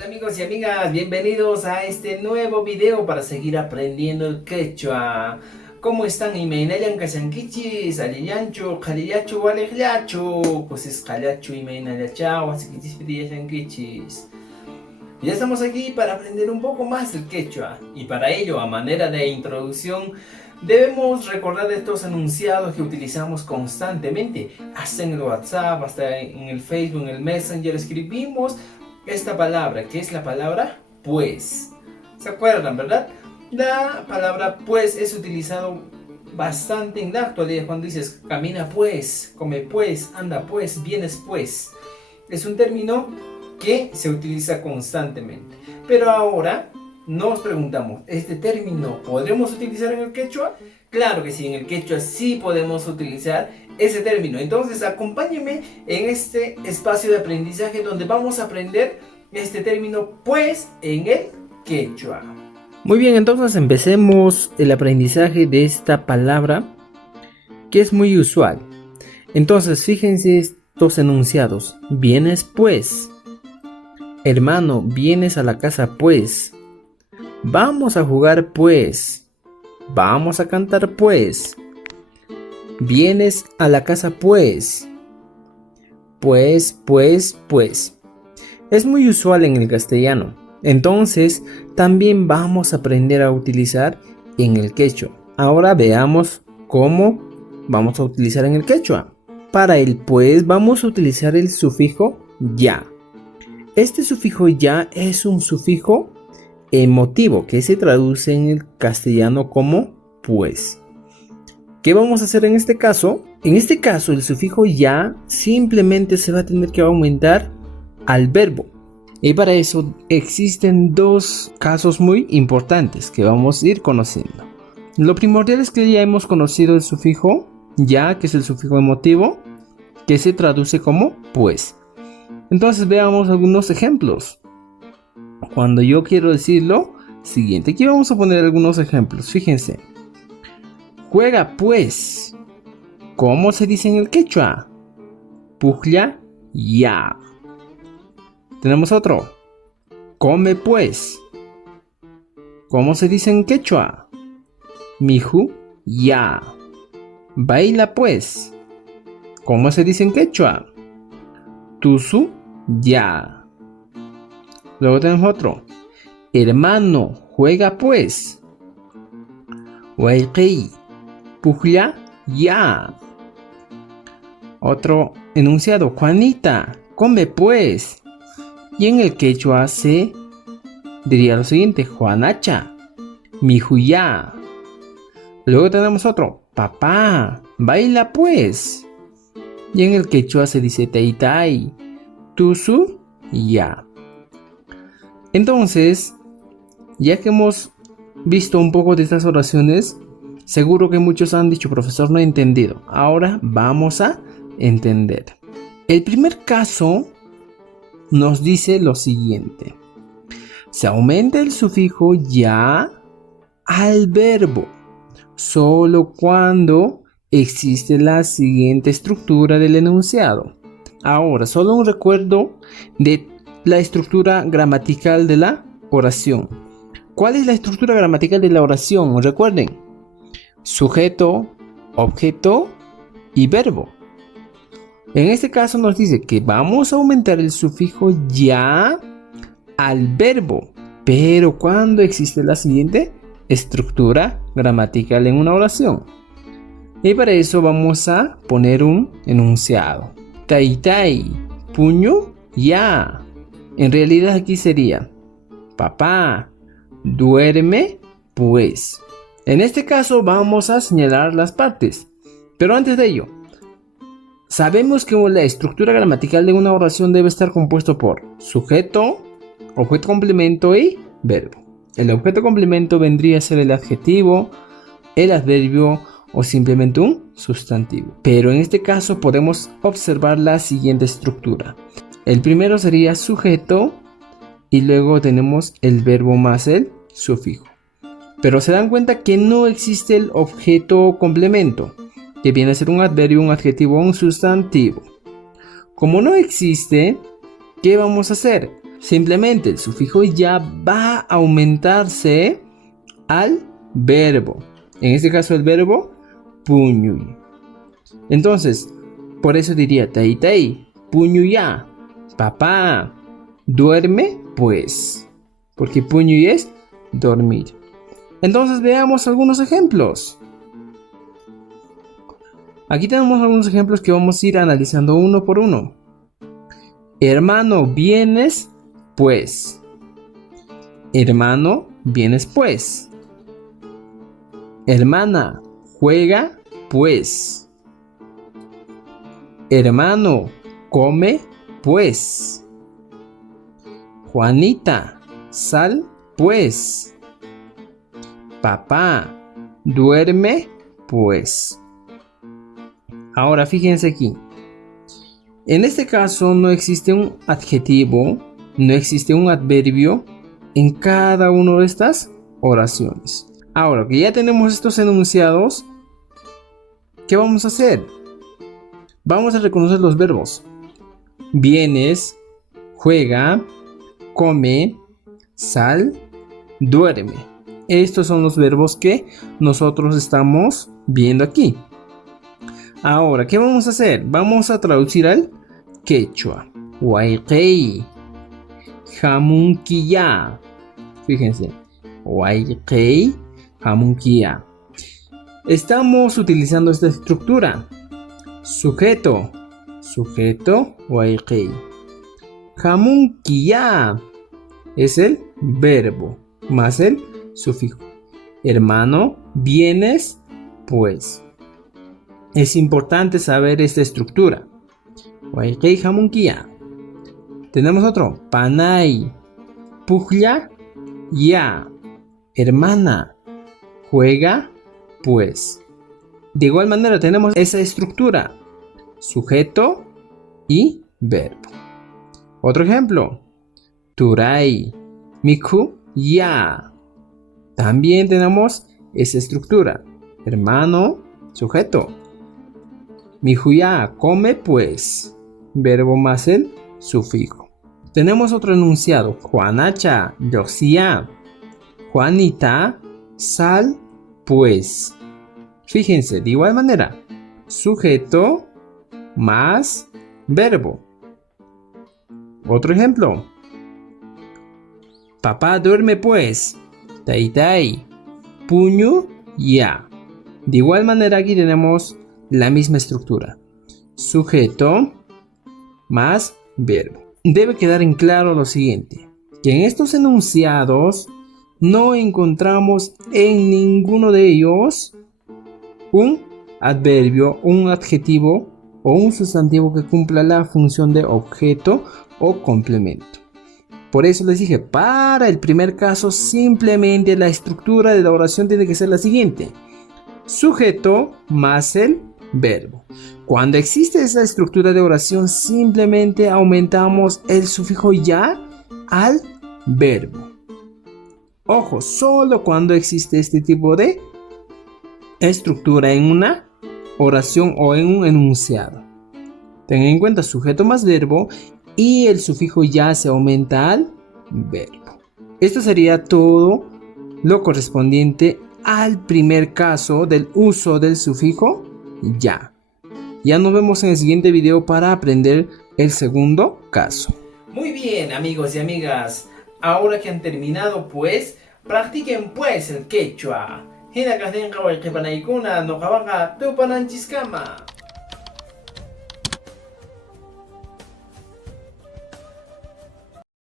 Hola amigos y amigas, bienvenidos a este nuevo video para seguir aprendiendo el quechua. ¿Cómo están? Imeinayan kasankichis, aliyanchu, khaliyachu, walehlachu, pues es khaliyachu imeinayachaw, asikichis pidiyashankichis. Ya estamos aquí para aprender un poco más el quechua y para ello, a manera de introducción, debemos recordar estos enunciados que utilizamos constantemente, hasta en el WhatsApp, hasta en el Facebook, en el Messenger, escribimos esta palabra, que es la palabra pues. ¿Se acuerdan, verdad? La palabra pues es utilizado bastante en la actualidad cuando dices camina pues, come pues, anda pues, vienes pues. Es un término que se utiliza constantemente. Pero ahora nos preguntamos, ¿este término podremos utilizar en el quechua? Claro que sí, en el quechua sí podemos utilizar ese término. Entonces acompáñenme en este espacio de aprendizaje donde vamos a aprender este término pues en el quechua. Muy bien, entonces empecemos el aprendizaje de esta palabra que es muy usual. Entonces fíjense estos enunciados. Vienes pues. Hermano, vienes a la casa pues. Vamos a jugar pues. Vamos a cantar pues. Vienes a la casa pues. Pues. Es muy usual en el castellano. Entonces, también vamos a aprender a utilizar en el quechua. Ahora veamos cómo vamos a utilizar en el quechua. Para el pues vamos a utilizar el sufijo ya. Este sufijo ya es un sufijo emotivo que se traduce en el castellano como pues. ¿Qué vamos a hacer en este caso? En este caso el sufijo ya simplemente se va a tener que aumentar al verbo. Y para eso existen dos casos muy importantes que vamos a ir conociendo. Lo primordial es que ya hemos conocido el sufijo ya, que es el sufijo emotivo, que se traduce como pues. Entonces veamos algunos ejemplos. Cuando yo quiero decir lo siguiente, aquí vamos a poner algunos ejemplos. Fíjense. Juega pues. ¿Cómo se dice en el quechua? Pujla ya. Tenemos otro. Come pues. ¿Cómo se dice en quechua? Miju ya. Baila pues. ¿Cómo se dice en quechua? Tusu ya. Luego tenemos otro. Hermano, juega pues. Waikei. Pujla ya. Otro enunciado. Juanita, come pues. Y en el quechua se diría lo siguiente. Juanacha. Mijuya. Luego tenemos otro. Papá, baila pues. Y en el quechua se dice teitai. Tusu ya. Entonces, ya que hemos visto un poco de estas oraciones, seguro que muchos han dicho, profesor, no he entendido. Ahora vamos a entender. El primer caso nos dice lo siguiente. Se aumenta el sufijo ya al verbo solo cuando existe la siguiente estructura del enunciado. Ahora, solo un recuerdo de la estructura gramatical de la oración. ¿Cuál es la estructura gramatical de la oración? Recuerden, sujeto, objeto y verbo. En este caso nos dice que vamos a aumentar el sufijo ya al verbo, pero cuando existe la siguiente estructura gramatical en una oración. Y para eso vamos a poner un enunciado. Taitai, puño, ya. En realidad aquí sería, papá, duerme, pues. En este caso vamos a señalar las partes. Pero antes de ello, sabemos que la estructura gramatical de una oración debe estar compuesto por sujeto, objeto complemento y verbo. El objeto complemento vendría a ser el adjetivo, el adverbio o simplemente un sustantivo. Pero en este caso podemos observar la siguiente estructura. El primero sería sujeto y luego tenemos el verbo más el sufijo. Pero se dan cuenta que no existe el objeto complemento, que viene a ser un adverbio, un adjetivo o un sustantivo. Como no existe, ¿qué vamos a hacer? Simplemente el sufijo ya va a aumentarse al verbo. En este caso el verbo puñuy. Entonces, por eso diría taitai, puñuya, papá, duerme pues. Porque puñuy es dormir. Entonces veamos algunos ejemplos. Aquí tenemos algunos ejemplos que vamos a ir analizando uno por uno. Hermano, vienes pues. Hermano, vienes pues. Hermana, juega pues. Hermano, come pues. Juanita, sal pues. Papá, duerme pues. Ahora fíjense aquí. En este caso no existe un adjetivo, no existe un adverbio en cada una de estas oraciones. Ahora que ya tenemos estos enunciados, ¿qué vamos a hacer? Vamos a reconocer los verbos. Vienes, juega, come, sal, duerme. Estos son los verbos que nosotros estamos viendo aquí. Ahora, ¿qué vamos a hacer? Vamos a traducir al quechua. Waiqei, jamunkiya. Fíjense. Waiqei, jamunkiya. Estamos utilizando esta estructura. Sujeto. Sujeto, waiqei. Jamunkiya es el verbo más el sufijo. Hermano, vienes pues. Es importante saber esta estructura. Waiqei jamunkiya. Tenemos otro. Panay. Puglia ya. Hermana. Juega pues. De igual manera tenemos esa estructura. Sujeto y verbo. Otro ejemplo. Turay. Miku ya. También tenemos esa estructura. Hermano. Sujeto. Mijuya, come pues. Verbo más el sufijo. Tenemos otro enunciado. Juanacha, yoxia. Juanita, sal pues. Fíjense, de igual manera. Sujeto más verbo. Otro ejemplo. Papá duerme pues. Taitai. Puño ya. De igual manera aquí tenemos la misma estructura. Sujeto más verbo. Debe quedar en claro lo siguiente. Que en estos enunciados no encontramos en ninguno de ellos un adverbio, un adjetivo o un sustantivo que cumpla la función de objeto o complemento. Por eso les dije, para el primer caso simplemente la estructura de la oración tiene que ser la siguiente. Sujeto más el verbo. Cuando existe esa estructura de oración, simplemente aumentamos el sufijo ya al verbo. Ojo, solo cuando existe este tipo de estructura en una oración o en un enunciado. Tengan en cuenta sujeto más verbo y el sufijo ya se aumenta al verbo. Esto sería todo lo correspondiente al primer caso del uso del sufijo ya. Ya nos vemos en el siguiente video para aprender el segundo caso. Muy bien, amigos y amigas. Ahora que han terminado, pues, practiquen pues el quechua. Hina kasdenqa wayqipanaykuna nuqawaqa tupananchisqama.